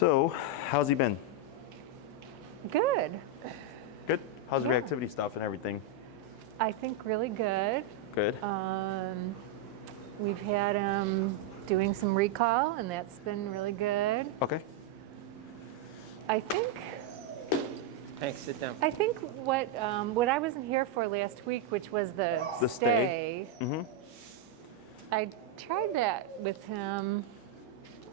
So, how's he been? Good. Good? How's the Yeah. reactivity stuff and everything? I think really good. Good. We've had him doing some recall, and that's been really good. Okay. I think Hank, sit down. what I wasn't here for last week, which was the stay. I tried that with him.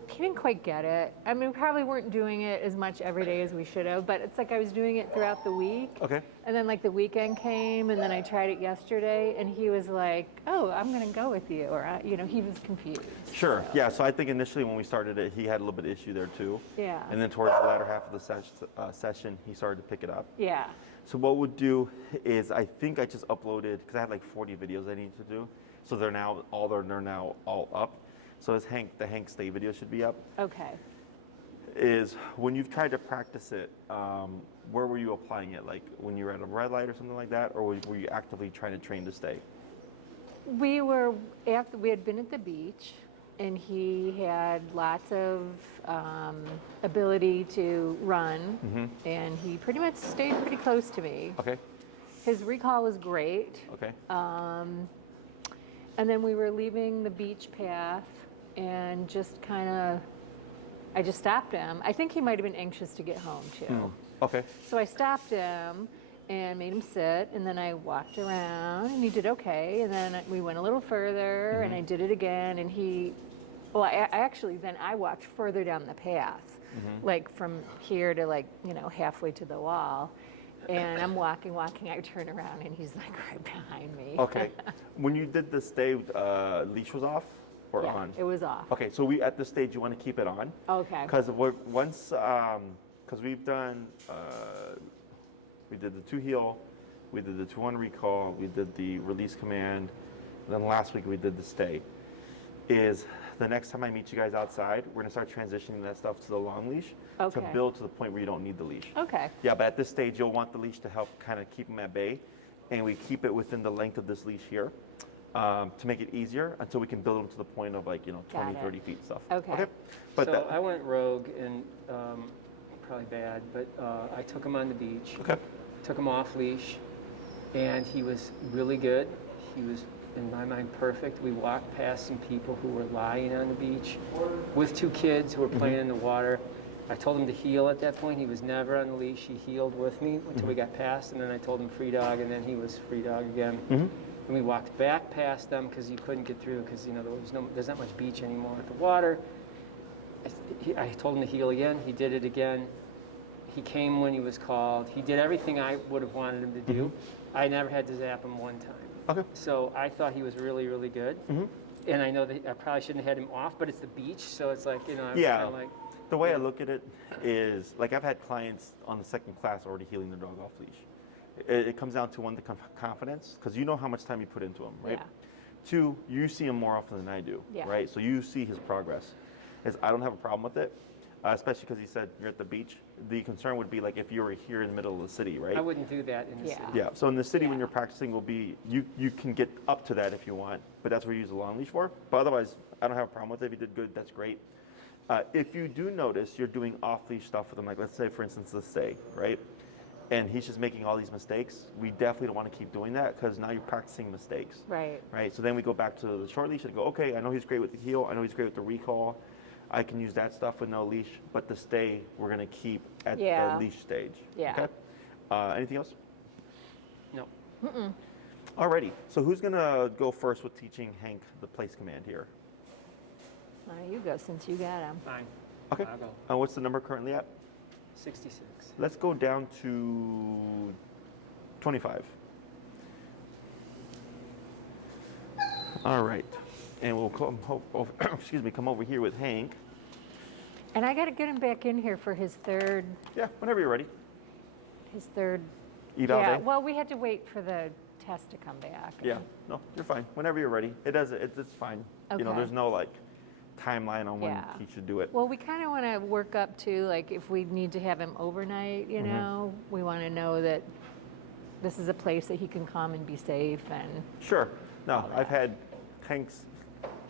He didn't quite get it. I mean, we probably weren't doing it as much every day as we should have, but it's like I was doing it throughout the week. Okay. And then like the weekend came, and then I tried it yesterday, and he was like, "Oh, I'm gonna go with you," or he was confused. Sure. Yeah. So I think initially when we started it, he had a little bit of issue there too. Yeah. And then towards the latter half of the session, he started to pick it up. Yeah. So what we'll do is I think I just uploaded because I had like 40 videos I need to do. So they're now all up. So the Hank Stay video should be up. Okay. Is when you've tried to practice it, where were you applying it? Like when you were at a red light or something like that, or were you actively trying to train to stay? We had been at the beach, and he had lots of ability to run, and he pretty much stayed pretty close to me. Okay. His recall was great. Okay. And then we were leaving the beach path, and I just stopped him. I think he might have been anxious to get home too. Okay. So I stopped him and made him sit, and then I walked around, and he did okay. And then we went a little further, and I did it again, and I walked further down the path, like from here to halfway to the wall. And I'm walking, I turn around, and he's like right behind me. Okay. When you did the stay, leash was off or Yeah, on? it was off. Okay, so at this stage you want to keep it on. Okay. Because we've done, we did the 2 heel, we did the 2-1 recall, we did the release command, and then last week we did the stay. Is the next time I meet you guys outside, we're gonna start transitioning that stuff to the long leash to Okay. build to the point where you don't need the leash. Okay. Yeah, but at this stage, you'll want the leash to help kind of keep them at bay, and we keep it within the length of this leash here to make it easier until we can build them to the point of 20, Got it. 30 feet stuff. Okay. But So I went rogue and probably bad, but I took him on the beach. okay. Took him off leash, and he was really good. He was, in my mind, perfect. We walked past some people who were lying on the beach with 2 kids who were playing in the water. I told him to heel at that point. He was never on the leash. He heeled with me until we got past, and then I told him free dog, and then he was free dog again. And we walked back past them because you couldn't get through because there's not much beach anymore with the water. I told him to heel again. He did it again. He came when he was called. He did everything I would have wanted him to do. I never had to zap him one time. Okay. So I thought he was really, really good. And I know that I probably shouldn't have had him off, but it's the beach, so it's like, I was Yeah. kind of like... The way I look at it is, I've had clients on the second class already healing their dog off leash. It comes down to, 1, the confidence, because you know how much time you put into them, right? Yeah. 2, you see him more often than I do, Yeah. right? So you see his progress. I don't have a problem with it, especially because he said you're at the beach. The concern would be if you were here in the middle of the city, right? I wouldn't do that in the Yeah. city. Yeah, so in the city when Yeah. you're practicing will be, you can get up to that if you want, but that's where you use the long leash for. But otherwise, I don't have a problem with it. If you did good, that's great. If you do notice you're doing off-leash stuff with him, let's say for instance the stay, right? And he's just making all these mistakes, we definitely don't want to keep doing that because now you're practicing mistakes. Right. Right, so then we go back to the short leash and go, okay, I know he's great with the heel, I know he's great with the recall, I can use that stuff with no leash, but the stay we're going to keep at the leash stage. Yeah. Okay? Anything else? No. Alrighty, so who's going to go first with teaching Hank the place command here? Why don't you go since you got him? Fine. Okay. I'll go. What's the number currently at? 66. Let's go down to 25. All right, and we'll come over here with Hank. And I got to get him back in here for his third. Yeah, whenever you're ready. His third. Eat all Yeah. day? Well, we had to wait for the test to come back. Yeah, no, you're fine. Whenever you're ready. It's fine. Okay. There's no timeline on when Yeah. he should do it. Well, we kind of want to work up to if we need to have him overnight, we want to know that this is a place that he can come and be safe and. Sure. No, all that. I've had Hank's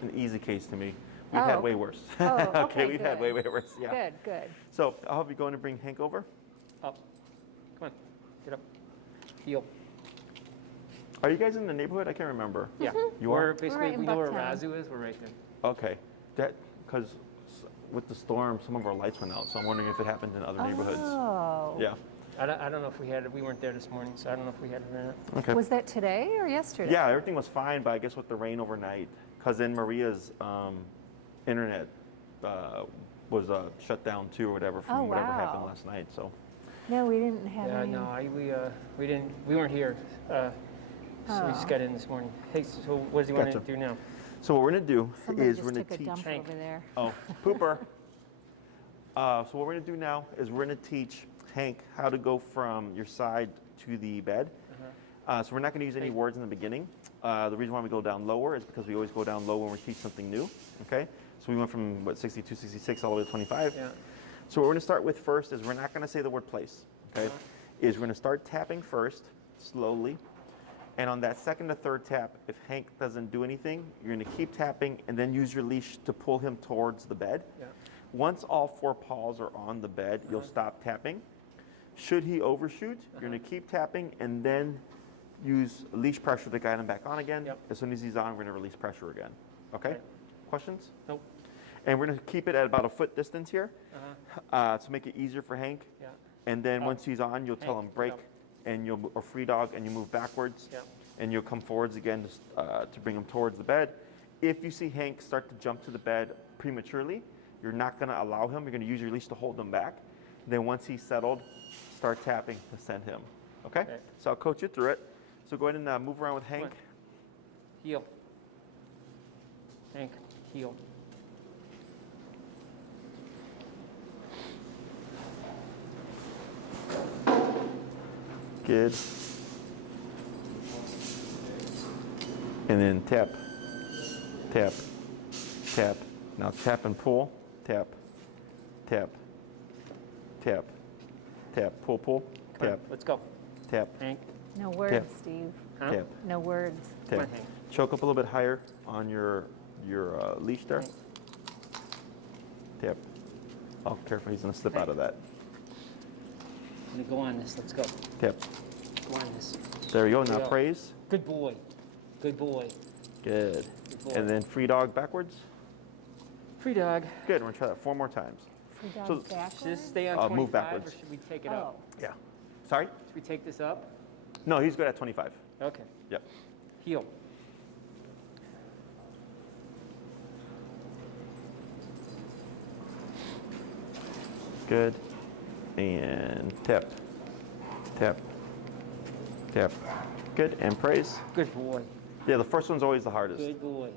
an easy case to me. We've had Oh. way worse. Oh, okay, we've had way, good. way worse. Yeah. Good, good. So I'll have you go in and bring Hank over. Up. Come on. Get up. Heel. Are you guys in the neighborhood? I can't remember. Yeah. You We're are? basically, right in we know where Bucktown. Razu is. We're right there. Okay. That because with the storm, some of our lights went out. So I'm wondering if it happened in other neighborhoods. Oh. Yeah. I don't know if we had it. We weren't there this morning, so I don't know if we had it or not. Okay. Was that today or yesterday? Yeah, everything was fine, but I guess with the rain overnight, because then Maria's internet was shut down too, or whatever, from Oh, whatever happened wow. last night. So No, we didn't have Yeah, any. no, we weren't here. So we just Oh. got in this morning. Hey, so what do you want to Gotcha. do now? So what we're gonna do Somebody is just we're gonna took a teach. dump Hank. over there. Oh, pooper. So what we're gonna do now is we're gonna teach Hank how to go from your side to the bed. So we're not gonna use any words in the beginning. The reason why we go down lower is because we always go down low when we teach something new. Okay. So we went from 62, 66 all the way to 25. Yeah. So what we're gonna start with first is we're not gonna say the word place. Okay. Is we're gonna start tapping first, slowly. And on that second or third tap, if Hank doesn't do anything, you're gonna keep tapping and then use your leash to pull him towards the bed. Yeah. Once all 4 paws are on the bed, you'll stop tapping. Should he overshoot, you're gonna keep tapping and then use leash pressure to guide him back on again. Yep. As soon as he's on, we're gonna release pressure again. Okay? Okay. Questions? Nope. And we're gonna keep it at about a foot distance here Uh-huh. to make it easier for Hank. Yeah. And then Oh. once he's on, you'll tell Hank, him break, yep. and you'll or free dog, and you move backwards, Yep. and you'll come forwards again to bring him towards the bed. If you see Hank start to jump to the bed prematurely, you're not going to allow him. You're going to use your leash to hold him back. Then once he's settled, start tapping to send him. Okay? Okay. So I'll coach you through it. So go ahead and move around with Come Hank. on. Heel. Hank, heel. Good. And then tap, tap, tap. Now tap and pull. Tap, tap, tap, tap. Pull, pull. Come on, Tap, let's go. tap, Hank. No words, Tap. Steve. Huh? tap, No words. Come tap. on, Hank. Choke up a little bit higher on your leash there. Hank. Tap. Oh, careful, he's gonna slip out of that. I'm gonna go on this. Let's go. Tap. Go on this. There we go. There Now you go. praise. Good boy. Good boy. Good. Good boy. And then free dog backwards. Free dog. Good. We're gonna try that 4 more times. Free dog So- backwards? Should this stay on Move 25 backwards. or should we take it Oh, up? Yeah. Sorry? Should we take this up? No, he's good at 25. Okay. Yep. Heel. Good. And tap, tap, tap. Good. And praise. Good boy. Yeah, the first one's always the hardest Good boy.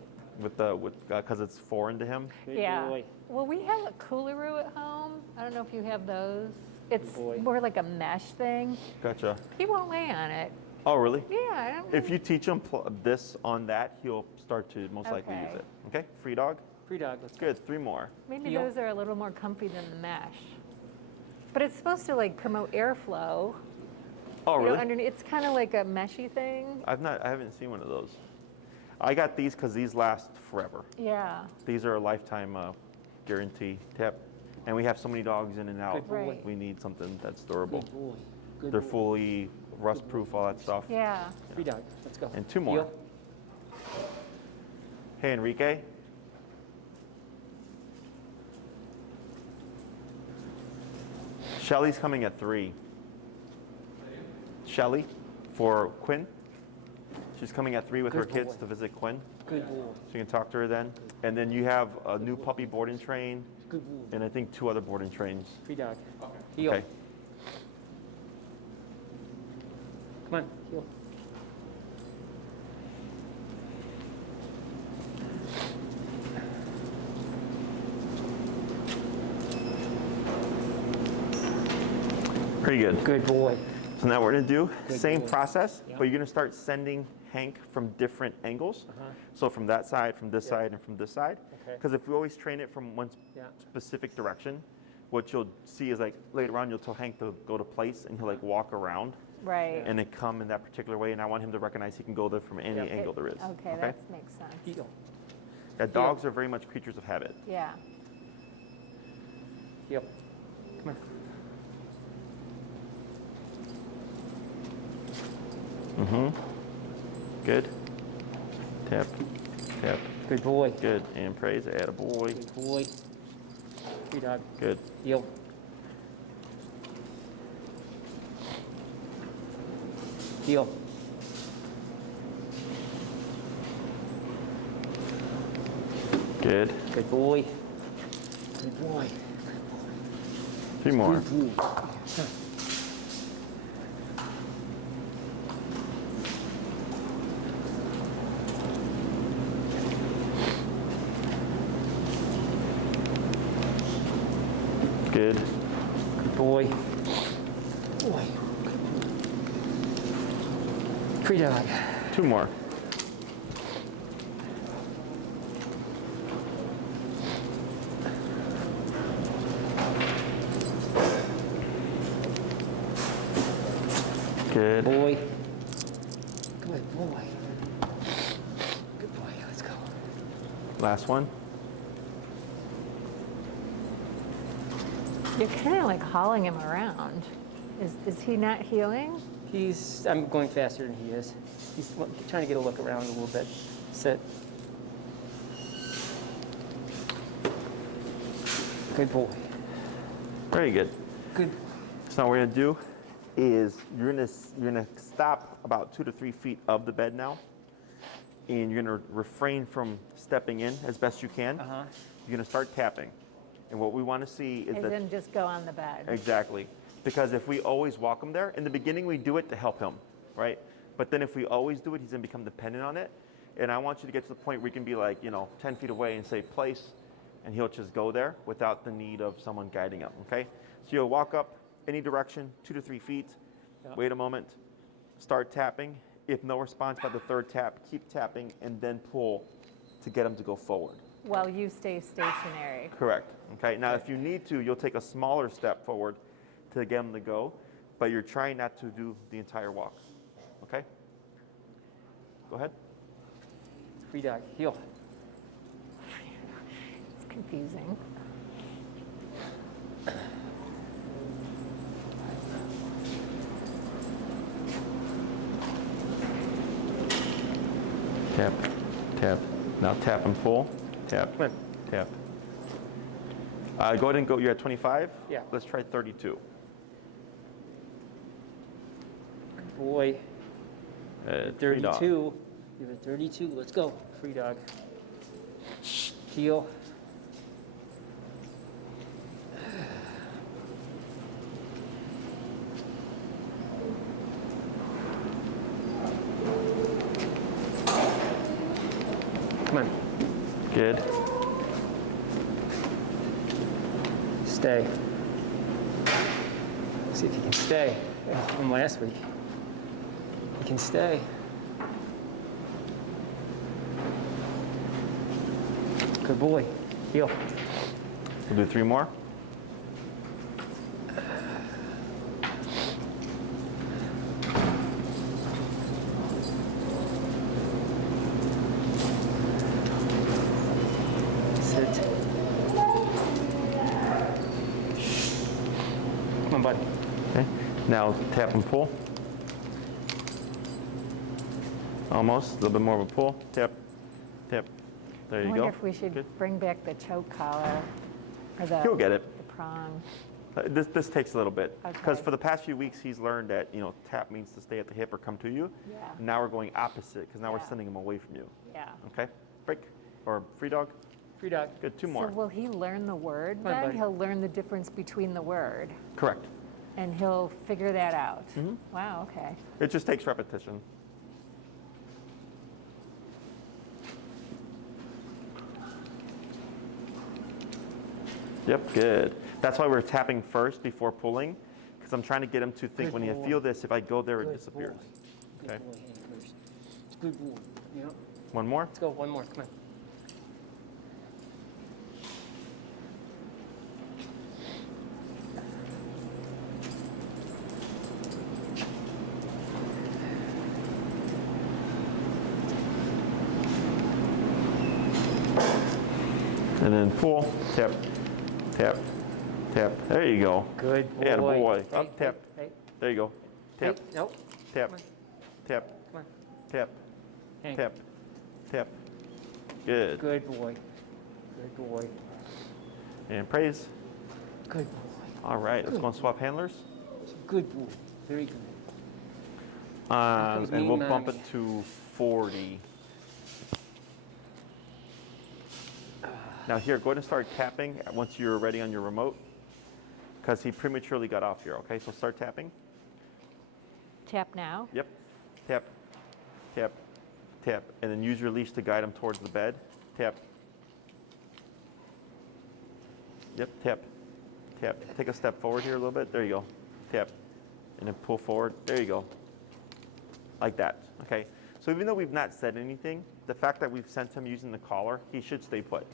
because it's foreign to him. Good yeah. boy. Well, we have a coolaroo at home. I don't know if you have those. It's boy. more like a mesh thing. Gotcha. He won't lay on it. Oh, really? Yeah, I don't If you teach him this on that, he'll start to most likely use Okay. it. Okay. Free dog. Free dog. Let's go. Good. 3 more. Maybe heel. those are a little more comfy than the mesh. But it's supposed to like promote airflow. Oh, You know, really? underneath, it's kind of like a meshy thing. I haven't seen one of those. I got these because these last forever. Yeah. These are a lifetime guarantee. Tap. And we have so many dogs in and out. Good boy. Right. We need something that's durable. Good boy. Good They're boy. fully rust proof, all that stuff. Yeah. Free dog. Let's go. And 2 more. Heel. Hey, Enrique. Shelly's coming at 3. Shelly for Quinn. She's coming at 3 with her Good kids boy. to visit Quinn. Good boy. So you can talk to her then. And then you have a new puppy boarding train Good boy. and I think 2 other boarding trains. Free dog. Heel. Okay. Come on. Heel. Pretty good. Good boy. So now we're gonna do Good same boy. process, Yeah. but you're gonna start sending Hank from different angles. Uh-huh. So from that side, from this Yeah. side, and from this side. Okay. Because if we always train it from one Yeah. specific direction, what you'll see is like later on you'll tell Hank to go to place and he'll like walk around Right. and then come in that particular way. And I want him to recognize he can go there from any Yeah. angle there is. Okay, that makes sense. Heel. Yeah, dogs are very much creatures of habit. Yeah. Heel. Come on. Good. Tap, tap. Good boy. Good. And praise. Attaboy. Good boy. Free dog. Good. Heel. Heel. Good. Good boy. Good boy. 3 more. Good boy. Good. Good boy. Boy. Free dog. 2 more. Good. Boy. Good boy. Good boy. Let's go. Last one. You're kind of like hauling him around. Is he not healing? I'm going faster than he is. He's trying to get a look around a little bit. Sit. Good boy. Very good. Good. So what we're gonna do is you're gonna stop about 2 to 3 feet of the bed now, and you're gonna refrain from stepping in as best you can. Uh-huh. You're gonna start tapping, and what we want to see is As that in just go on the bed. exactly, because if we always walk him there in the beginning, we do it to help him, right? But then if we always do it, he's gonna become dependent on it. And I want you to get to the point where you can be like 10 feet away and say place, and he'll just go there without the need of someone guiding him. Okay? So you'll walk up any direction, 2 to 3 feet. Yeah. Wait a moment. Start tapping. If no response by the 3rd tap, keep tapping and then pull to get him to go forward. While you stay stationary. Correct. Okay. Now, if you need to, you'll take a smaller step forward to get him to go, but you're trying not to do the entire walk. Okay? Go ahead. Free dog. Heel. It's confusing. Tap, tap. Now tap and pull. Tap, Come on. tap. Go ahead and go. You're at 25? Yeah. Let's try 32. Good boy. 3 dog. 32. You have a 32. Let's go. Free dog. Heel. Come on. Good. Stay. See if you can stay. From last week. You can stay. Good boy. Heel. We'll do 3 more. Sit. Come on, bud. Okay. Now tap and pull. Almost. A little bit more of a pull. Tap, tap. There I you wonder go. if we should Good. bring back the choke collar or the, He'll get it. the prong. This takes a little bit because Okay. for the past few weeks he's learned that tap means to stay at the hip or come to you. Yeah. Now we're going opposite because now we're Yeah. sending him away from you. Yeah. Okay, break or free dog. Free dog. Good, 2 So more. will he learn the word Come on, then? buddy. He'll learn the difference between the word Correct. and he'll figure that out. Mhm. Wow, okay. It just takes repetition. Yep, good. That's why we're tapping first before pulling, because I'm trying to get him to think Good when you boy. feel this, if I go there, it Good disappears. boy. Okay. Good boy, hand first. It's a good boy. Yeah. 1 more. Let's go. One more. Come on. And then pull, tap, tap, tap. There you go. Good boy. Attaboy. Hey, Up, tap. Hey, There you go. hey, Tap, hey, nope. tap, Come on. tap, Come on. tap, Hank. tap, tap. Good. Good boy. Good boy. And praise. Good boy. All right, let's go and swap handlers. Good boy. Very good. comes And me, we'll bump Mommy. it to 40. Now here, go ahead and start tapping once you're ready on your remote, because he prematurely got off here, okay? So start tapping. Tap now. Yep. Tap, tap, tap. And then use your leash to guide him towards the bed. Tap. Yep, tap, tap. Take a step forward here a little bit. There you go. Tap. And then pull forward. There you go. Like that, okay? So even though we've not said anything, the fact that we've sent him using the collar, he should stay put.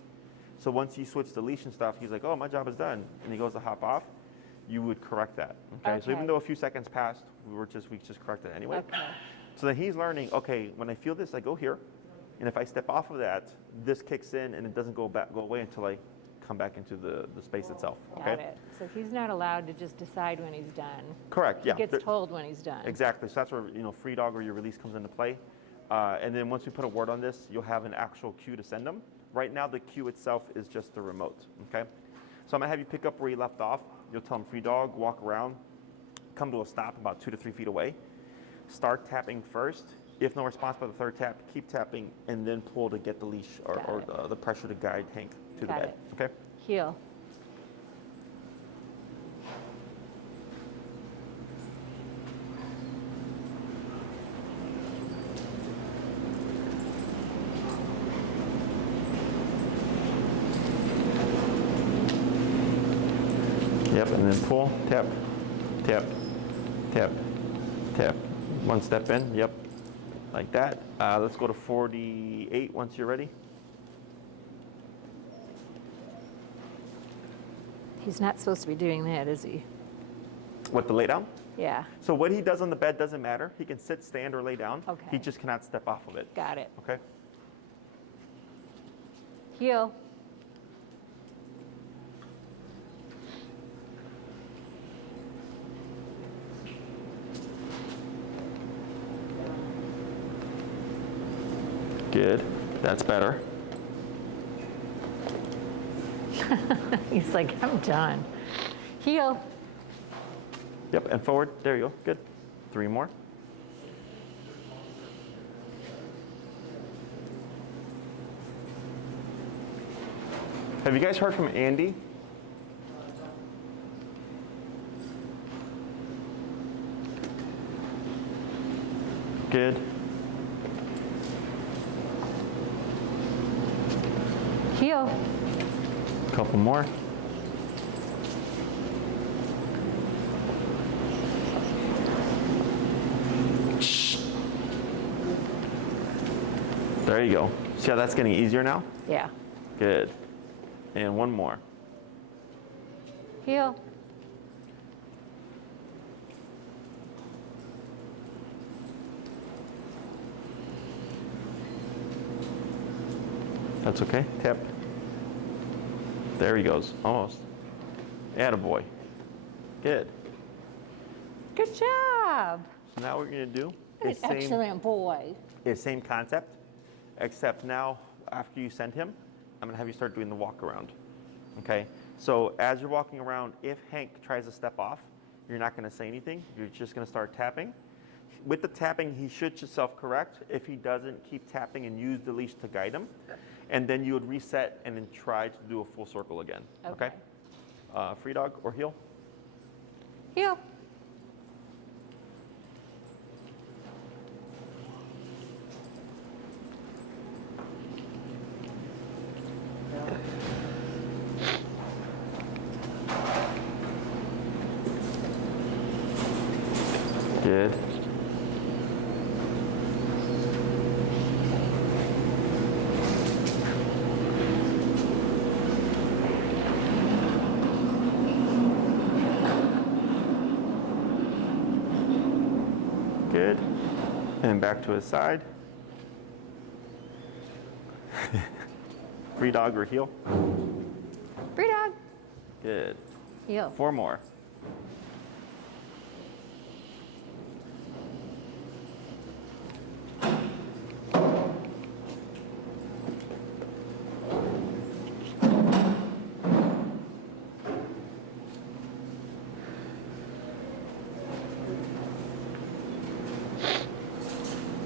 So once you switch the leash and stuff, he's like, oh, my job is done. And he goes to hop off, you would correct that, okay? So even Okay. though a few seconds passed, we just corrected it anyway. Okay. So then he's learning, okay, when I feel this, I go here. And if I step off of that, this kicks in and it doesn't go away until I come back into the space itself, okay? Got it. So he's not allowed to just decide when he's done. Correct, yeah. He gets told when he's done. Exactly. So that's where free dog or your release comes into play. And then once we put a word on this, you'll have an actual cue to send them. Right now, the cue itself is just the remote. Okay. So I'm gonna have you pick up where you left off. You'll tell them free dog, walk around, come to a stop about 2 to 3 feet away. Start tapping first. If no response by the third tap, keep tapping and then pull to get the leash or Got the pressure to guide Hank to Got the bed. it. Okay. Heel. Yep, and then pull, tap, tap, tap, tap. One step in, yep, like that. Let's go to 48 once you're ready. He's not supposed to be doing that, is he? What, the lay down? Yeah. So what he does on the bed doesn't matter. He can sit, stand, or lay down. Okay. He just cannot step off of it. Got it. Okay? Heel. Good. That's better. He's like, I'm done. Heel. Yep, and forward. There you go. Good. 3 more. Have you guys heard from Andy? Good. Heel. Couple more. Shh. There you go. See how that's getting easier now? Yeah. Good. And one more. Heel. That's okay. Tap. There he goes. Almost. Attaboy. Good. Good job. So now what we're going to do An is same, excellent boy. same concept, except now after you send him, I'm going to have you start doing the walk around. Okay? So as you're walking around, if Hank tries to step off, you're not going to say anything. You're just going to start tapping. With the tapping, he should self-correct. If he doesn't, keep tapping and use the leash to guide him. And then you would reset and then try to do a full circle again. Okay? Free dog or heel? Heel. Good. Good. And back to his side. Free dog or heel? Free dog. Good. Heel. 4 more.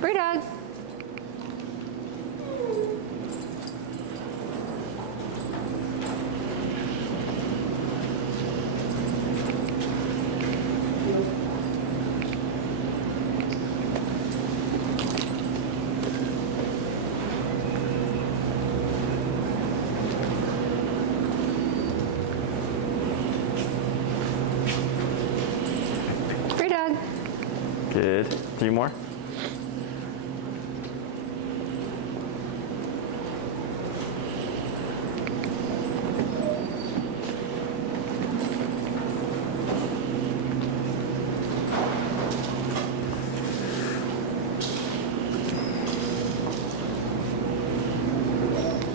Free dog. Free dog. Good. 3 more.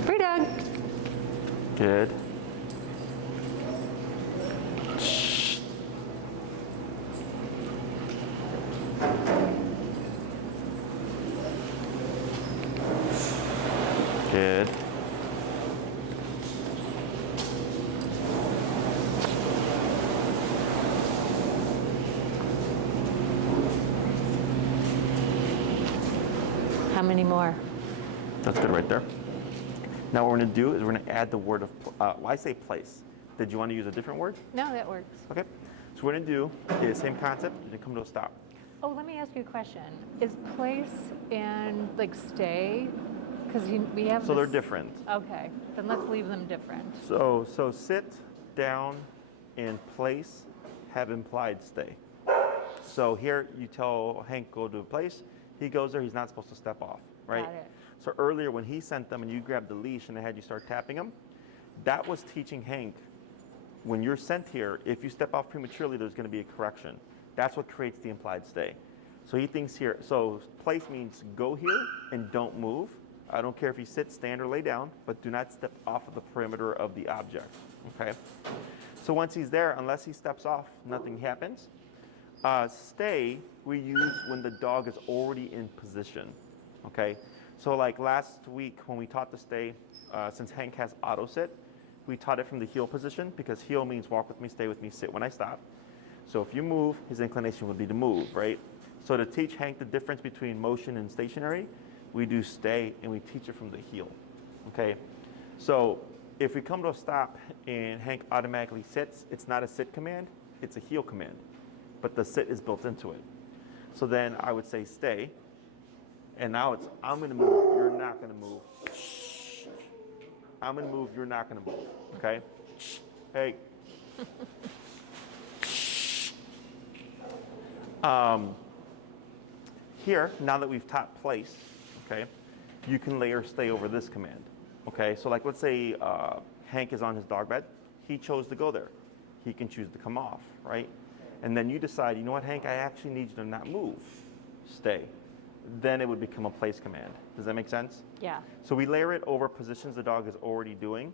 Free dog. Good. Good. How many more? That's good right there. Now what we're going to do is we're going to add the word of, why say place? Did you want to use a different word? No, that works. Okay. So what we're going to do is same concept, you're going to come to a stop. Oh, let me ask you a question. Is place and like stay? Because we have. So they're this- different. Okay, then let's leave them different. So sit, down, and place have implied stay. So here you tell Hank go to a place, he goes there, he's not supposed to step off, right? Got it. So earlier when he sent them and you grabbed the leash and I had you start tapping him, that was teaching Hank, when you're sent here, if you step off prematurely, there's going to be a correction. That's what creates the implied stay. So he thinks here, so place means go here and don't move. I don't care if you sit, stand, or lay down, but do not step off of the perimeter of the object, okay? So once he's there, unless he steps off, nothing happens. Stay, we use when the dog is already in position, okay? So like last week when we taught the stay, since Hank has auto sit, we taught it from the heel position because heel means walk with me, stay with me, sit when I stop. So if you move, his inclination would be to move, right? So to teach Hank the difference between motion and stationary, we do stay and we teach it from the heel, okay? So if we come to a stop and Hank automatically sits, it's not a sit command, it's a heel command, but the sit is built into it. So then I would say stay, and now it's I'm gonna move, you're not gonna move. I'm gonna move, you're not gonna move, okay? Hey. Here, now that we've taught place, okay, you can layer stay over this command, okay? So like let's say Hank is on his dog bed, he chose to go there. He can choose to come off, right? And then you decide, you know what, Hank, I actually need you to not move, stay. Then it would become a place command. Does that make sense? Yeah. So we layer it over positions the dog is already doing,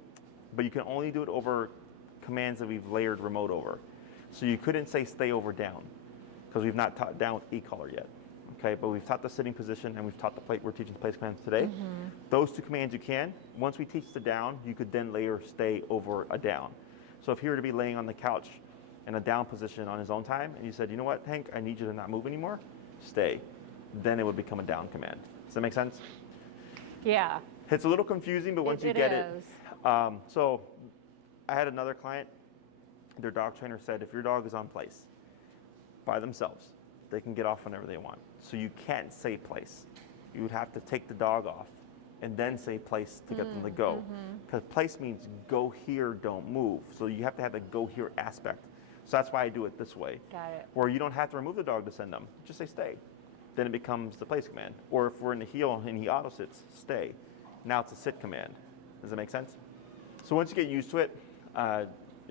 but you can only do it over commands that we've layered remote over. So you couldn't say stay over down, because we've not taught down with e-color yet. Okay, but we've taught the sitting position and we've taught the we're teaching place commands today. Those two commands you can. Once we teach the down, you could then layer stay over a down. So if he were to be laying on the couch in a down position on his own time, and you said, you know what, Hank, I need you to not move anymore, stay. Then it would become a down command. Does that make sense? Yeah. It's a little confusing, but once you get it. is. So I had another client, their dog trainer said, if your dog is on place by themselves, they can get off whenever they want. So you can't say place. You would have to take the dog off and then say place to get them to go. Because place means go here, don't move. So you have to have the go here aspect. So that's why I do it this way. Got it. Where you don't have to remove the dog to send them. Just say stay. Then it becomes the place command. Or if we're in the heel and he auto sits, stay. Now it's a sit command. Does that make sense? So once you get used to it,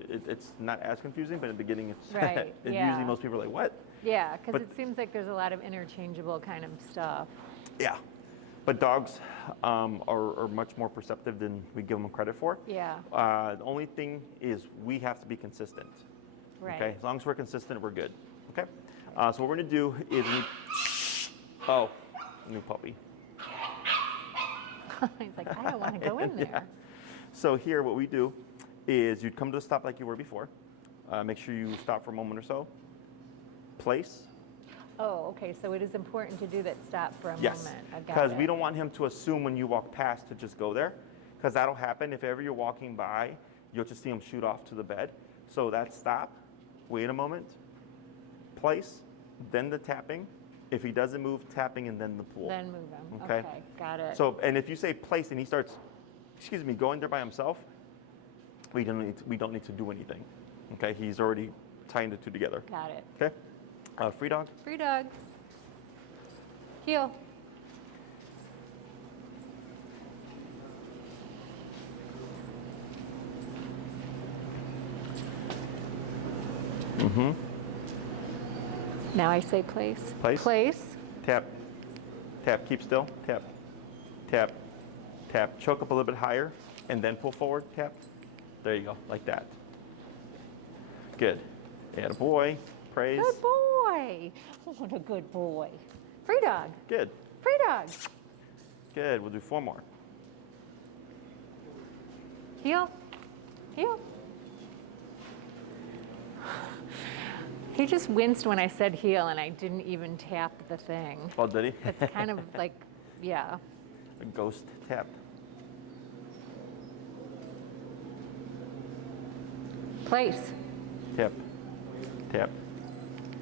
it's not as confusing, but in the beginning it's Right, yeah. usually most people are like, what? Yeah, because But- it seems like there's a lot of interchangeable kind of stuff. Yeah. But dogs are much more perceptive than we give them credit for. Yeah. The only thing is we have to be consistent. Right. Okay, as long as we're consistent, we're good. Okay. So what we're gonna do is new puppy. He's like, I don't want to go in there. Yeah. So here, what we do is you'd come to a stop like you were before. Make sure you stop for a moment or so. Place. Oh, okay. So it is important to do that stop for a Yes. moment. I got Because it. we don't want him to assume when you walk past to just go there, because that'll happen. If ever you're walking by, you'll just see him shoot off to the bed. So that stop, wait a moment, place, then the tapping. If he doesn't move, tapping, and then the pull. Then move him. Okay. Okay, got it. So, and if you say place and he starts, going there by himself, we don't need to do anything. Okay, he's already tying the two together. Got it. Okay, free dog. Free dog. Heel. Mm-hmm. Now I say place. Place. Place. Tap, tap. Keep still. Tap, tap, tap. Choke up a little bit higher, and then pull forward. Tap. There you go, like that. Good. Atta boy. Praise. Good boy. What a good boy. Free dog. Good. Free dog. Good. We'll do 4 more. Heel. Heel. He just winced when I said heel and I didn't even tap the thing. Oh, did he? It's kind of like, yeah. A ghost tap. Place. Tap, tap.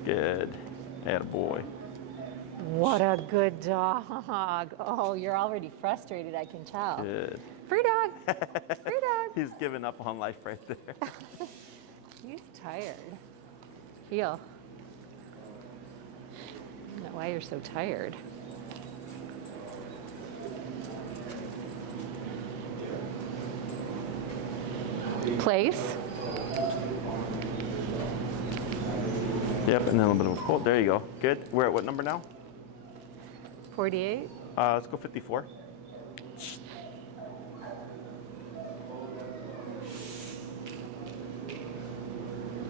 Good. Atta boy. What a good dog. Oh, you're already frustrated, I can tell. Good. Free dog. Free dog. He's given up on life right there. He's tired. Heel. I don't know why you're so tired. Place. Yep, and then a little bit of a pull. There you go. Good. We're at what number now? 48. Let's go 54.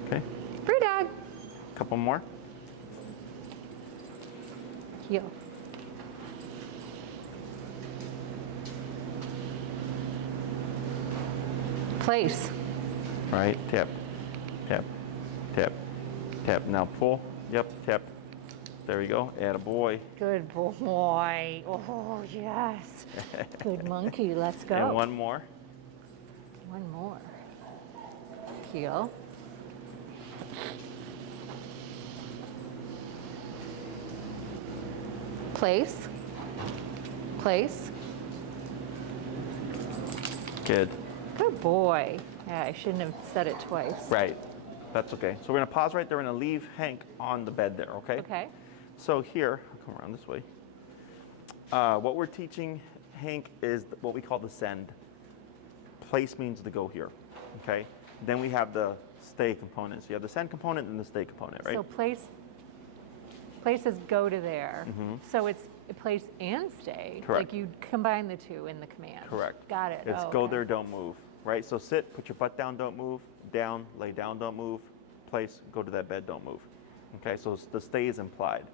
Okay. Free dog. Couple more. Heel. Place. Right. Tap, tap, tap, tap. Now pull. Yep. Tap. There we go. Atta boy. Good boy. Oh, yes. Good monkey. Let's go. And one more. One more. Heel. Place. Place. Good. Good boy. Yeah, I shouldn't have said it twice. Right. That's okay. So we're gonna pause right there. We're gonna leave Hank on the bed there. Okay. Okay. So here, I'll come around this way. What we're teaching Hank is what we call the send. Place means to go here, okay? Then we have the stay component. So you have the send component and the stay component, right? So place is go to there. So it's place and stay. Correct. Like you combine the two in the command. Correct. Got it. It's Oh, go okay. there, don't move, right? So sit, put your butt down, don't move. Down, lay down, don't move. Place, go to that bed, don't move. Okay, so the stay is implied.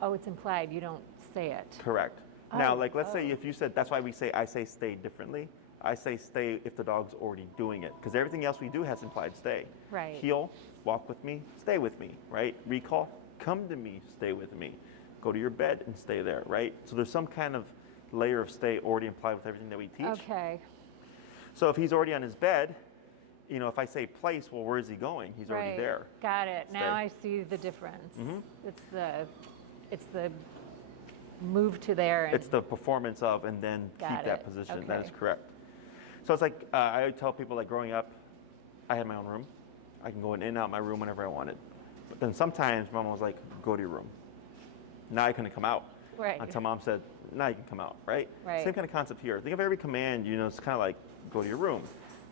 Oh, it's implied. You don't say it. Correct. Now, Oh, like, let's say oh. if you said, that's why I say stay differently. I say stay if the dog's already doing it, because everything else we do has implied stay. Right. Heel, walk with me, stay with me, right? Recall, come to me, stay with me. Go to your bed and stay there, right? So there's some kind of layer of stay already implied with everything that we teach. Okay. So if he's already on his bed, you know, if I say place, well, where is he going? He's already Right. there. Got it. Stay. Now I see the difference. Mhm. It's the move to there. And It's the performance of and then Got keep that it. position. That is Okay. correct. So it's like I tell people, like growing up, I had my own room. I can go in and out my room whenever I wanted. But then sometimes mom was like, go to your room. Now I couldn't come out. Right. Until mom said, now you can come out, right? Right. Same kind of concept here. Think of every command, you know, it's kind of like go to your room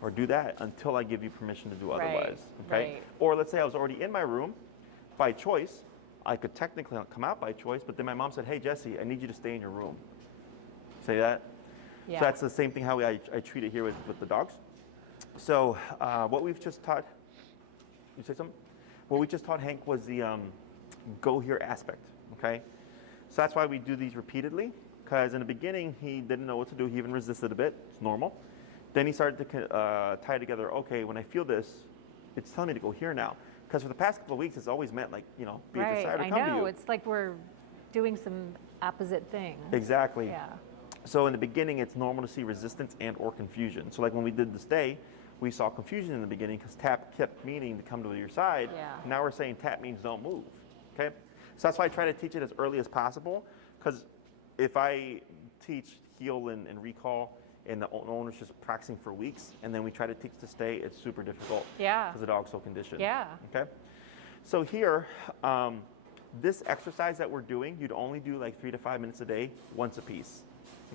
or do that until I give you permission to do Right, otherwise. Okay? right. Or let's say I was already in my room by choice. I could technically come out by choice, but then my mom said, hey, Jesse, I need you to stay in your room. Say that? Yeah. So that's the same thing how I treat it here with the dogs. So what we've just taught, you say something? What we just taught Hank was the go here aspect, okay? So that's why we do these repeatedly, because in the beginning he didn't know what to do. He even resisted a bit. It's normal. Then he started to tie together, okay, when I feel this, it's telling me to go here now. Because for the past couple of weeks, it's always meant like, be at the Right, side or I come to know. you. It's like we're doing some opposite things. Exactly. Yeah. So in the beginning, it's normal to see resistance and or confusion. So like when we did the stay, we saw confusion in the beginning because tap kept meaning to come to your side. Yeah. Now we're saying tap means don't move, okay? So that's why I try to teach it as early as possible, because if I teach heel and recall and the owner's just practicing for weeks, and then we try to teach to stay, it's super difficult. Yeah. Because the dog's so conditioned. Yeah. Okay. So here, this exercise that we're doing, you'd only do like 3 to 5 minutes a day, once a piece.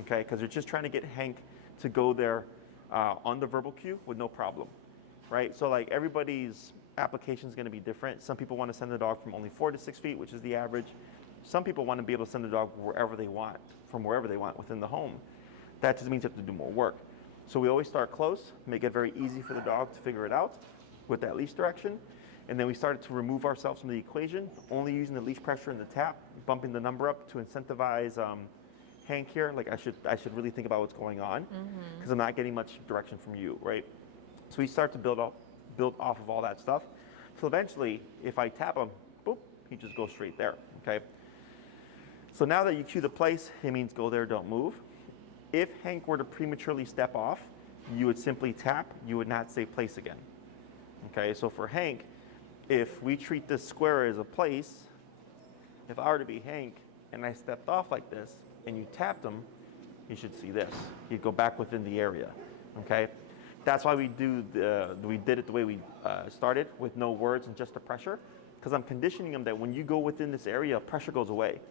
Okay, because you're just trying to get Hank to go there on the verbal cue with no problem, right? So like everybody's application is going to be different. Some people want to send the dog from only 4 to 6 feet, which is the average. Some people want to be able to send the dog wherever they want, from wherever they want within the home. That just means you have to do more work. So we always start close, make it very easy for the dog to figure it out with that leash direction. And then we started to remove ourselves from the equation, only using the leash pressure and the tap, bumping the number up to incentivize Hank here. Like I should really think about what's going on because I'm not getting much direction from you, right? So we start to build off of all that stuff. So eventually, if I tap him, boop, he just goes straight there, okay? So now that you cue the place, it means go there, don't move. If Hank were to prematurely step off, you would simply tap, you would not say place again. Okay, so for Hank, if we treat this square as a place, if I were to be Hank and I stepped off like this and you tapped him, you should see this. He'd go back within the area, okay? That's why we did it the way we started with no words and just the pressure, because I'm conditioning him that when you go within this area, pressure goes away.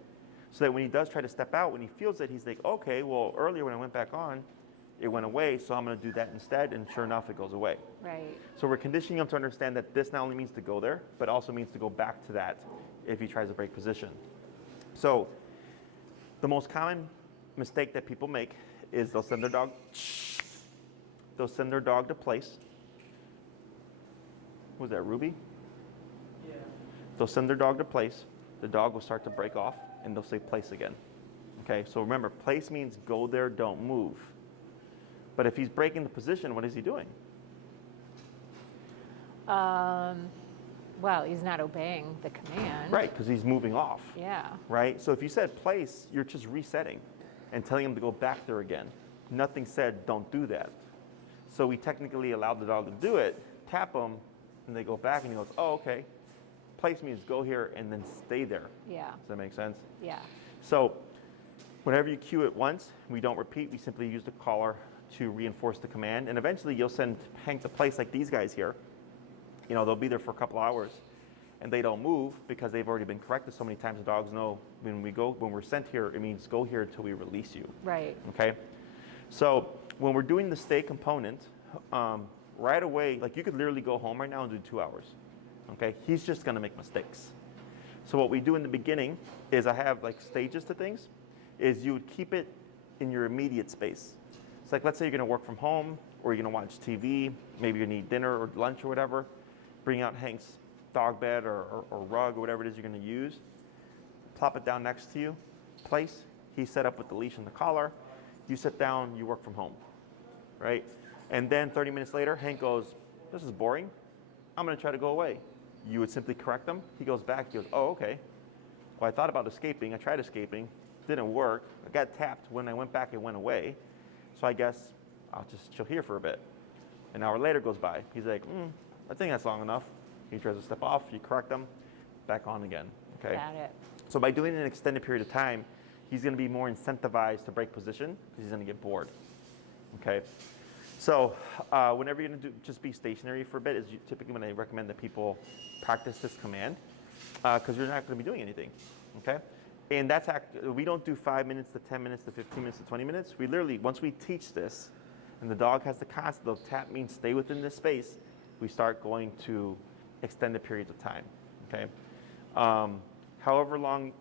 So that when he does try to step out, when he feels it, he's like, okay, well, earlier when I went back on, it went away, so I'm going to do that instead, and sure enough, it goes away. Right. So we're conditioning him to understand that this not only means to go there, but also means to go back to that if he tries to break position. So the most common mistake that people make is they'll send their dog to place. Was that Ruby? Yeah. They'll send their dog to place. The dog will start to break off, and they'll say place again. Okay, so remember, place means go there, don't move. But if he's breaking the position, what is he doing? Well, he's not obeying the command. Right, because he's moving off. Yeah. Right, so if you said place, you're just resetting and telling him to go back there again. Nothing said don't do that. So we technically allowed the dog to do it, tap him, and they go back, and he goes, oh, okay. Place means go here and then stay there. Yeah. Does that make sense? Yeah. So whenever you cue it once, we don't repeat, we simply use the collar to reinforce the command. And eventually you'll send Hank to place like these guys here. You know, they'll be there for a couple hours and they don't move because they've already been corrected so many times. The dogs know when we're sent here, it means go here until we release you. Right. Okay? So when we're doing the stay component, right away, like you could literally go home right now and do 2 hours. Okay, he's just gonna make mistakes. So what we do in the beginning is I have like stages to things, is you would keep it in your immediate space. It's like, let's say you're gonna work from home or you're gonna watch TV, maybe you need dinner or lunch or whatever, bring out Hank's dog bed or rug or whatever it is you're gonna use, plop it down next to you, place, he's set up with the leash and the collar, you sit down, you work from home, right? And then 30 minutes later, Hank goes, this is boring, I'm gonna try to go away. You would simply correct him. He goes back, he goes, oh, okay. Well, I thought about escaping. I tried escaping. Didn't work. I got tapped. When I went back, it went away. So I guess I'll just chill here for a bit. An hour later goes by. He's like, I think that's long enough. He tries to step off. You correct him. Back on again. Okay. Got it. So by doing it in an extended period of time, he's going to be more incentivized to break position because he's going to get bored. Okay. So whenever you're going to just be stationary for a bit is typically when I recommend that people practice this command because you're not going to be doing anything, okay? And that's we don't do 5 minutes to 10 minutes to 15 minutes to 20 minutes. We literally, once we teach this and the dog has the concept of tap means stay within this space, we start going to extended periods of time, okay? However long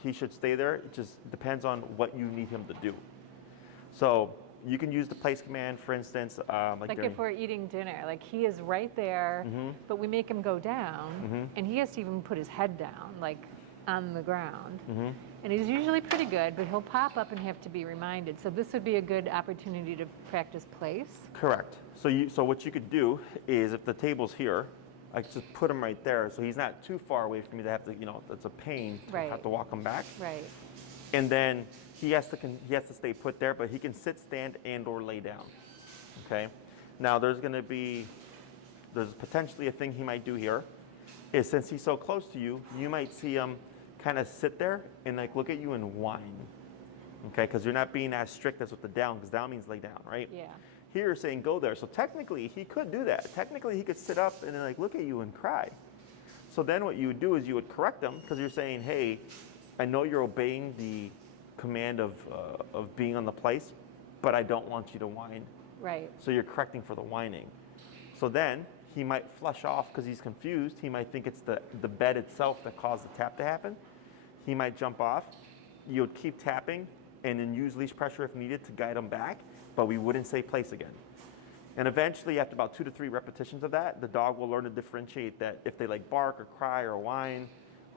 he should stay there, it just depends on what you need him to do. So you can use the place command, for instance, Like during, if we're eating dinner, like he is right there, but we make him go down, and he has to even put his head down, like on the ground. And he's usually pretty good, but he'll pop up and have to be reminded. So this would be a good opportunity to practice place. correct. So what you could do is if the table's here, I could just put him right there, so he's not too far away from me to have to, it's a pain to Right. have to walk him back. Right. And then he has to stay put there, but he can sit, stand, and/or lay down. Okay. Now there's potentially a thing he might do here, is since he's so close to you, you might see him kind of sit there and like look at you and whine. Okay, because you're not being as strict as with the down, because down means lay down, right? Yeah. Here you're saying go there. So technically he could do that. Technically he could sit up and then like look at you and cry. So then what you would do is you would correct him, because you're saying, hey, I know you're obeying the command of being on the place, but I don't want you to whine. Right. So you're correcting for the whining. So then he might flush off because he's confused. He might think it's the bed itself that caused the tap to happen. He might jump off. You would keep tapping and then use leash pressure if needed to guide him back, but we wouldn't say place again. And eventually, after about 2 to 3 repetitions of that, the dog will learn to differentiate that if they like bark or cry or whine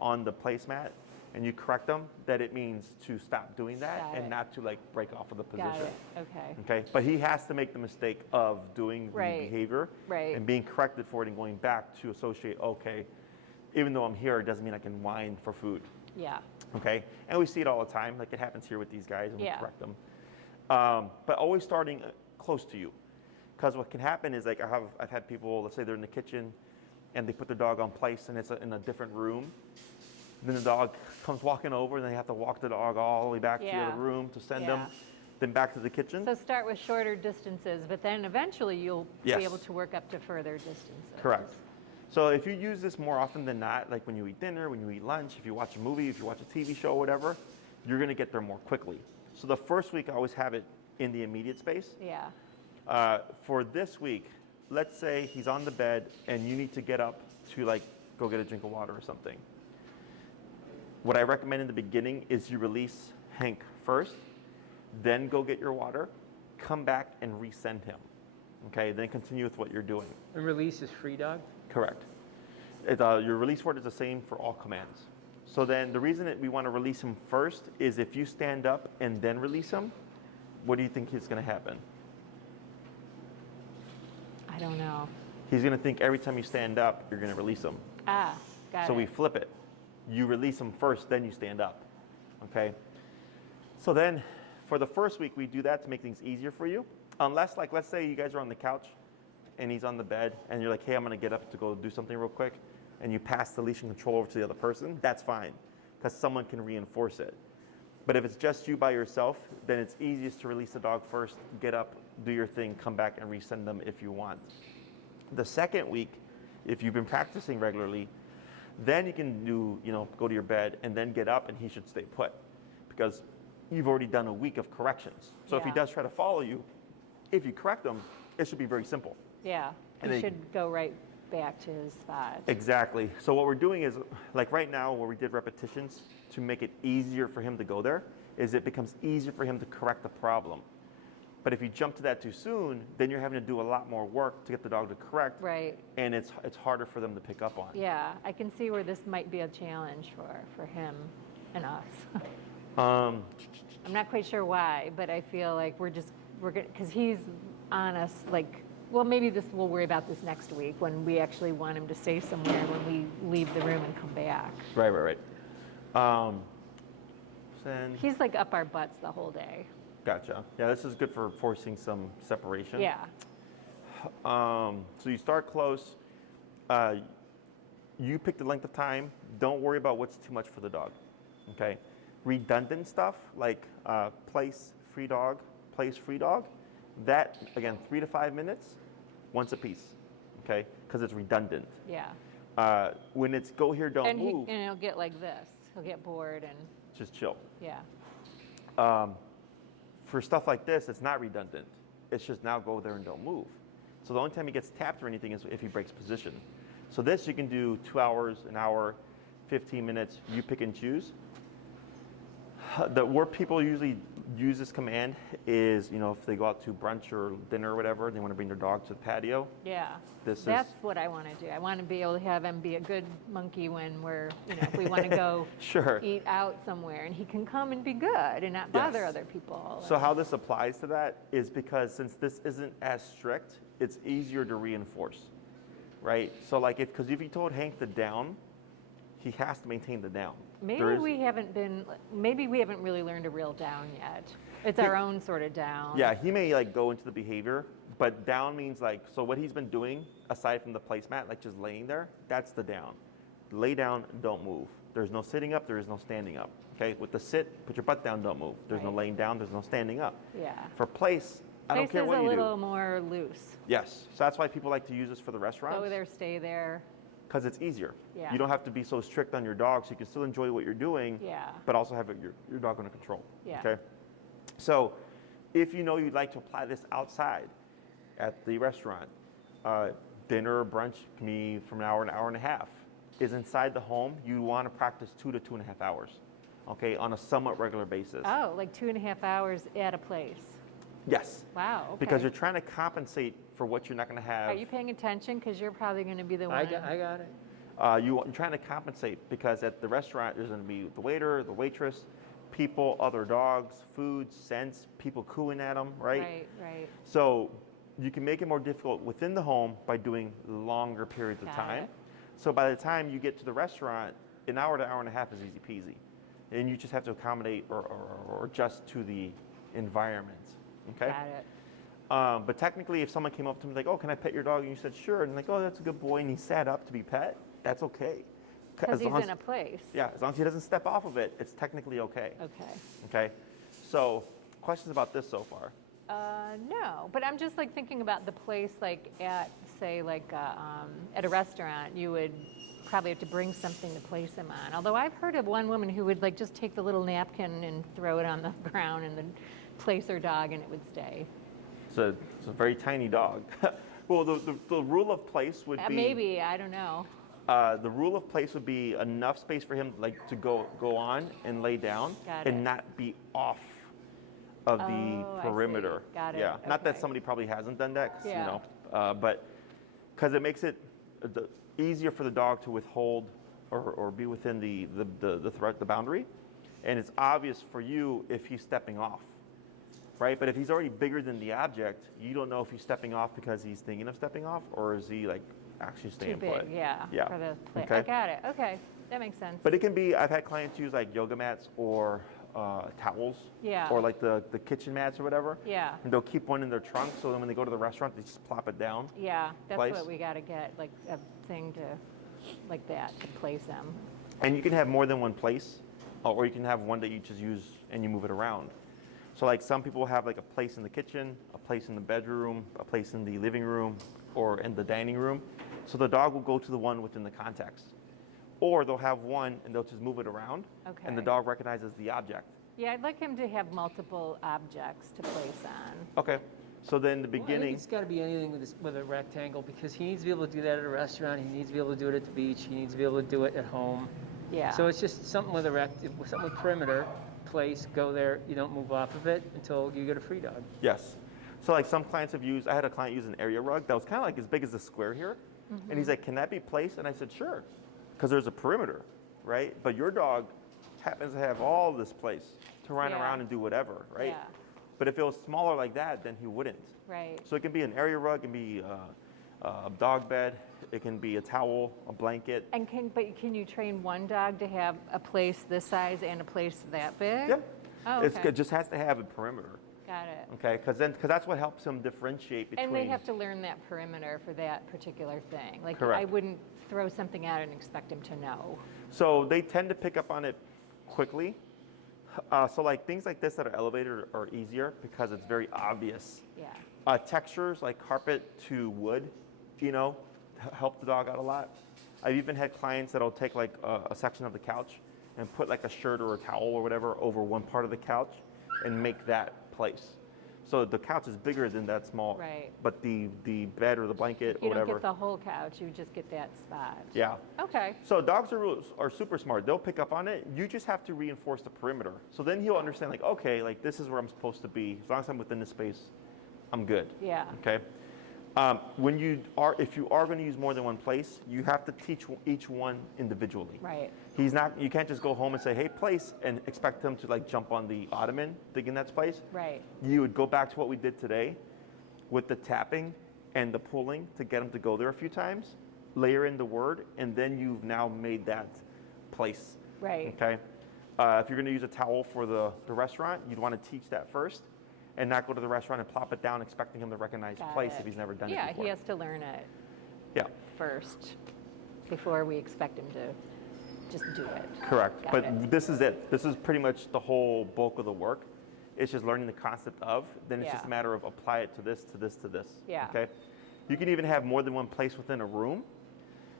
on the placemat, and you correct them, that it means to stop doing that Got and it. not to like break off of the position. Got it. Okay. Okay, but he has to make the mistake of doing the Right. behavior Right. and being corrected for it and going back to associate, okay, even though I'm here, it doesn't mean I can whine for food. Yeah. Okay, and we see it all the time, like it happens here with these guys, and we Yeah. correct them. But always starting close to you, because what can happen is like I've had people, let's say they're in the kitchen, and they put their dog on place, and it's in a different room. Then the dog comes walking over, and they have to walk the dog all the way back to the Yeah. other room to send Yeah. them, then back to the kitchen. So start with shorter distances, but then eventually you'll Yes. be able to work up to further distances. Correct. So if you use this more often than not, like when you eat dinner, when you eat lunch, if you watch a movie, if you watch a TV show, whatever, you're going to get there more quickly. So the first week, I always have it in the immediate space. Yeah. For this week, let's say he's on the bed and you need to get up to like go get a drink of water or something. What I recommend in the beginning is you release Hank first, then go get your water, come back and resend him. Okay, then continue with what you're doing. And release is free dog? Correct. Your release word is the same for all commands. So then the reason that we want to release him first is if you stand up and then release him, what do you think is going to happen? I don't know. He's going to think every time you stand up, you're going to release him. Ah, got So it. we flip it. You release him first, then you stand up. Okay? So then for the first week, we do that to make things easier for you. Unless, like, let's say you guys are on the couch and he's on the bed and you're like, hey, I'm going to get up to go do something real quick, and you pass the leash and control over to the other person, that's fine, because someone can reinforce it. But if it's just you by yourself, then it's easiest to release the dog first, get up, do your thing, come back and resend them if you want. The second week, if you've been practicing regularly, then you can do, go to your bed and then get up and he should stay put, because you've already done a week of corrections. So if he Yeah. does try to follow you, if you correct him, it should be very simple. Yeah. And He they- should go right back to his spot. Exactly. So what we're doing is, like right now where we did repetitions to make it easier for him to go there, is it becomes easier for him to correct the problem. But if you jump to that too soon, then you're having to do a lot more work to get the dog to correct, Right. and it's harder for them to pick up on. Yeah. I can see where this might be a challenge for him and us. Um, I'm not quite sure why, but I feel like we're going because he's on us like, well, maybe we'll worry about this next week when we actually want him to stay somewhere when we leave the room and come back. right. Then, He's like up our butts the whole day. gotcha. Yeah, this is good for forcing some separation. Yeah. So you start close. You pick the length of time. Don't worry about what's too much for the dog. Okay. Redundant stuff like place, free dog, that, again, 3 to 5 minutes, once a piece. Okay. Because it's redundant. Yeah. When it's go here, don't And move, he'll get like this. He'll get bored and just chill. yeah. For stuff like this, it's not redundant. It's just now go there and don't move. So the only time he gets tapped or anything is if he breaks position. So this you can do 2 hours, an hour, 15 minutes. You pick and choose. Where people usually use this command is, if they go out to brunch or dinner or whatever, they want to bring their dog to the patio. Yeah. That's what I want to do. I want to be able to have him be a good monkey when we're, if we want to go Sure. eat out somewhere, and he can come and be good and not bother Yes. other people. So how this applies to that is because since this isn't as strict, it's easier to reinforce, right? So like because if you told Hank the down, he has to maintain the down. Maybe we haven't really learned a real down yet. It's our own sort of down. Yeah, he may like go into the behavior, but down means like, so what he's been doing aside from the placemat, like just laying there, that's the down. Lay down, don't move. There's no sitting up, there is no standing up. Okay, with the sit, put your butt down, don't move. There's no Right. laying down, there's no standing up. Yeah. For place, I don't care what Place you is a do. little more loose. Yes, so that's why people like to use this for the restaurants. Go there, stay there. Because it's easier. Yeah. You don't have to be so strict on your dog, so you can still enjoy what you're doing, Yeah. but also have your dog under control. Yeah. Okay. So, if you know you'd like to apply this outside at the restaurant, dinner or brunch can be from an hour and a half. Is inside the home, you want to practice 2 to 2.5 hours, okay, on a somewhat regular basis. Oh, like 2.5 hours at a place. Yes. Wow. Okay. Because you're trying to compensate for what you're not going to have. Are you paying attention? Because you're probably going to be the one. I got it. You're trying to compensate because at the restaurant there's going to be the waiter, the waitress, people, other dogs, food, scents, people cooing at them, right? Right, right. So you can make it more difficult within the home by doing longer periods of Got time. it. So by the time you get to the restaurant, an hour to hour and a half is easy peasy. And you just have to accommodate or adjust to the environment, okay? Got it. But technically, if someone came up to me like, "Oh, can I pet your dog?" and you said, "Sure," and like, "Oh, that's a good boy," and he sat up to be pet, that's okay. Because he's long in a place. yeah, as long as he doesn't step off of it, it's technically okay. Okay. Okay. So, questions about this so far? No, but I'm just like thinking about the place, like at, say, like at a restaurant, you would probably have to bring something to place him on. Although I've heard of one woman who would like just take the little napkin and throw it on the ground and then place her dog and it would stay. It's a very tiny dog. Well, the rule of place would be Maybe, I don't know. the rule of place would be enough space for him like to go on and lay down Got and it. not be off of the Oh, I see. perimeter. Got it. Yeah, not that Okay. somebody probably hasn't done that, 'cause, Yeah. but because it makes it easier for the dog to withhold or be within the boundary, and it's obvious for you if he's stepping off. Right, but if he's already bigger than the object, you don't know if he's stepping off because he's thinking of stepping off, or is he like actually staying Too big, put. yeah. Yeah. For the play. Okay. I got it. Okay, that makes sense. But it can be, I've had clients use like yoga mats or towels, Yeah. or like the kitchen mats or whatever. Yeah. And they'll keep one in their trunk, so then when they go to the restaurant, they just plop it down. Yeah, that's place. what we got to get, like a thing to, like that, to place them. And you can have more than one place, or you can have one that you just use and you move it around. So like some people have like a place in the kitchen, a place in the bedroom, a place in the living room, or in the dining room. So the dog will go to the one within the context. Or they'll have one and they'll just move it around, and the Okay. dog recognizes the object. Yeah, I'd like him to have multiple objects to place on. Okay. So then the Well, I think beginning, it's got to be anything with a rectangle, because he needs to be able to do that at a restaurant. He needs to be able to do it at the beach. He needs to be able to do it at home. Yeah. So it's just something with something with perimeter, place, go there. You don't move off of it until you get a free dog. yes. So like some clients have used, I had a client use an area rug that was kind of like as big as the square here. And he's like, "Can that be placed?" And I said, "Sure." Because there's a perimeter, right? But your dog happens to have all this place to run Yeah. around and do whatever, right? Yeah, But if it was smaller like that, then he wouldn't. right. So it can be an area rug, it can be a dog bed, it can be a towel, a blanket. And can you train one dog to have a place this size and a place that big? Yep. Oh, It okay. just has to have a perimeter, Got it. okay? Because that's what helps him differentiate between. And they have to learn that perimeter for that particular thing. Like, I Correct. wouldn't throw something out and expect him to know. So they tend to pick up on it quickly. So like things like this that are elevated are easier because it's very obvious. Yeah. Textures like carpet to wood, help the dog out a lot. I've even had clients that'll take like a section of the couch and put like a shirt or a towel or whatever over one part of the couch and make that place. So the couch is bigger than that small. Right. But the bed or the blanket or You don't whatever. get the whole couch, you just get that spot. Yeah. Okay. So dogs are super smart. They'll pick up on it. You just have to reinforce the perimeter. So then he'll understand, like, okay, like this is where I'm supposed to be. As long as I'm within the space, I'm good. Yeah. Okay. If you are going to use more than one place, you have to teach each one individually. Right. You can't just go home and say, hey, place, and expect them to like jump on the ottoman thinking that's place. Right. You would go back to what we did today with the tapping and the pulling to get them to go there a few times, layer in the word, and then you've now made that place. Right. Okay. If you're going to use a towel for the restaurant, you'd want to teach that first and not go to the restaurant and plop it down expecting him to recognize Got place it. if he's never done it Yeah, before. he has to learn it Yeah. first before we expect him to just do it. Correct. Got But it. this is it. This is pretty much the whole bulk of the work. It's just learning the concept of, then it's just a Yeah. matter of apply it to this, to this, to this. Yeah. Okay. You can even have more than one place within a room.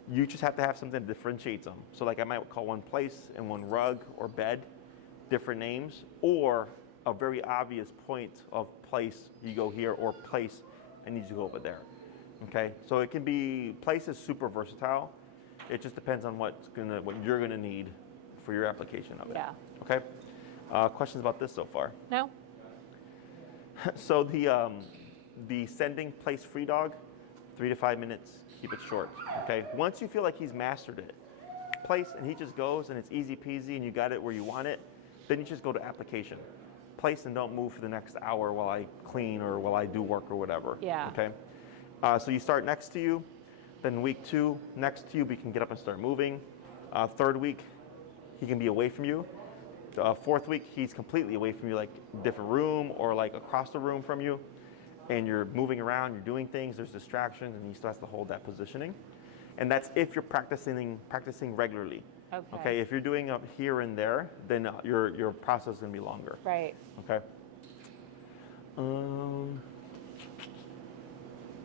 You just have to have something that differentiates them. So like I might call one place and one rug or bed different names, or a very obvious point of place, you go here, or place, and needs to go over there. Okay, so it can be, place is super versatile. It just depends on what you're gonna need for your application of it. Yeah. Okay. Questions about this so far? No? So the sending place free dog, 3 to 5 minutes. Keep it short. Okay. Once you feel like he's mastered it, place, and he just goes, and it's easy peasy, and you got it where you want it. Then you just go to application. Place and don't move for the next hour while I clean or while I do work or whatever. Yeah. Okay. So you start next to you, then week 2 next to you, but you can get up and start moving. 3rd week, he can be away from you. 4th week, he's completely away from you, like different room or like across the room from you, and you're moving around, you're doing things, there's distractions, and he still has to hold that positioning. And that's if you're practicing regularly. Okay. If you're doing up here and there, then your process is going to be longer. Right. Okay.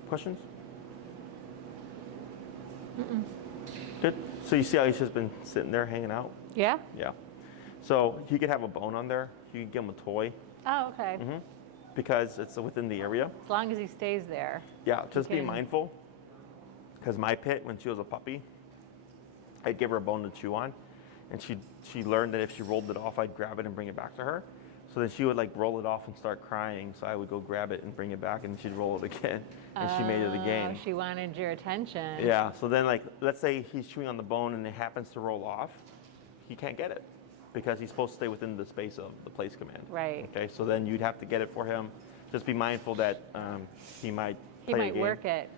Questions? Mm-mm. Good. So you see how he's just been sitting there hanging out? Yeah? Yeah. So he could have a bone on there. You could give him a toy Oh, okay. because it's within the area. As long as he stays there. Yeah, just be can- mindful. Because my pit, when she was a puppy, I'd give her a bone to chew on, and she learned that if she rolled it off, I'd grab it and bring it back to her. So then she would like roll it off and start crying. So I would go grab it and bring it back, and she'd roll it again, and she made it a game. She wanted your attention. Yeah. So then, like, let's say he's chewing on the bone and it happens to roll off, he can't get it because he's supposed to stay within the space of the place command. Right. Okay. So then you'd have to get it for him. Just be mindful that he might He play a might game. work it.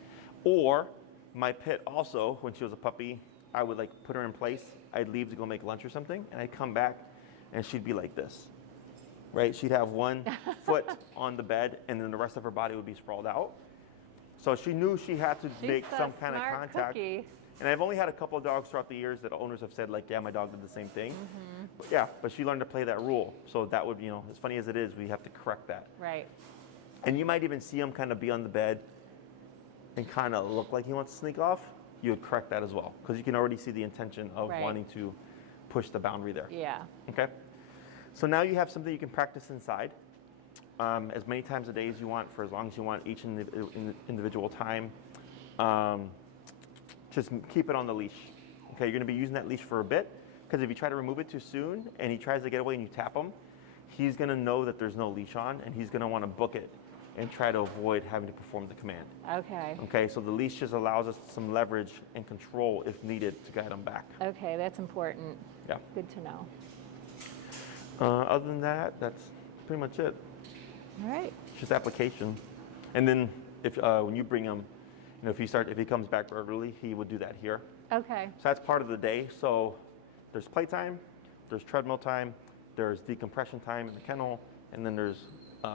Or my pit also, when she was a puppy, I would like put her in place. I'd leave to go make lunch or something, and I'd come back, and she'd be like this, right? She'd have one foot on the bed, and then the rest of her body would be sprawled out. So she knew she had to She's make a some kind of smart contact. cookie. And I've only had a couple of dogs throughout the years that owners have said, like, yeah, my dog did the same thing. But she learned to play that rule. So that would, as funny as it is, we have to correct that. Right. And you might even see him kind of be on the bed and kind of look like he wants to sneak off. You would correct that as well, because you can already see the intention of Right. wanting to push the boundary there. Yeah. Okay. So now you have something you can practice inside as many times a day as you want, for as long as you want, each individual time. Just keep it on the leash. Okay, you're going to be using that leash for a bit, because if you try to remove it too soon and he tries to get away and you tap him, he's going to know that there's no leash on, and he's going to want to book it and try to avoid having to perform the command. Okay. Okay, so the leash just allows us some leverage and control if needed to guide them back. Okay, that's important. Yeah. Good to know. Other than that, that's pretty much it. All right. Just application. And then if when you bring him, if he comes back early, he would do that here. Okay. So that's part of the day. So there's playtime, there's treadmill time, there's decompression time in the kennel, and then there's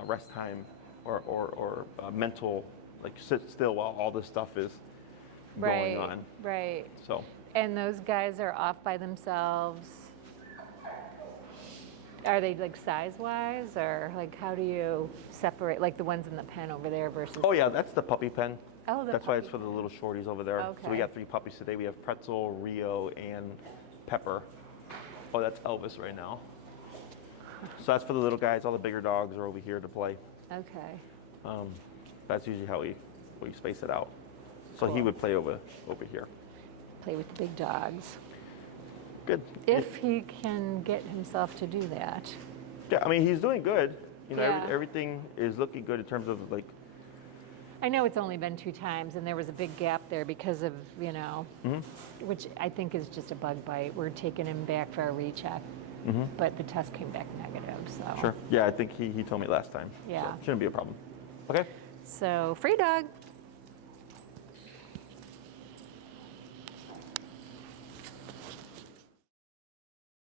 rest time or mental, like sit still while all this stuff is going on. Right. So And those guys are off by themselves. Are they like size-wise, or like how do you separate, like the ones in the pen over there versus? oh yeah, that's the puppy pen. Oh, the That's why it's puppy. for the little shorties over there. So we Okay. got 3 puppies today. We have Pretzel, Rio, and Pepper. Oh, that's Elvis right now. So that's for the little guys. All the bigger dogs are over here to play. Okay. That's usually how we space it out. So he Cool. would play over here. Play with the big dogs. Good. If he can get himself to do that. Yeah, I mean, he's doing good. You know, Yeah. everything is looking good in terms of like, I know it's only been 2 times, and there was a big gap there because of, which I think is just a bug bite. We're taking him back for a recheck, but the test came back negative, so. sure. Yeah, I think he told me last time. Yeah. So shouldn't be a problem. Okay. So, free dog.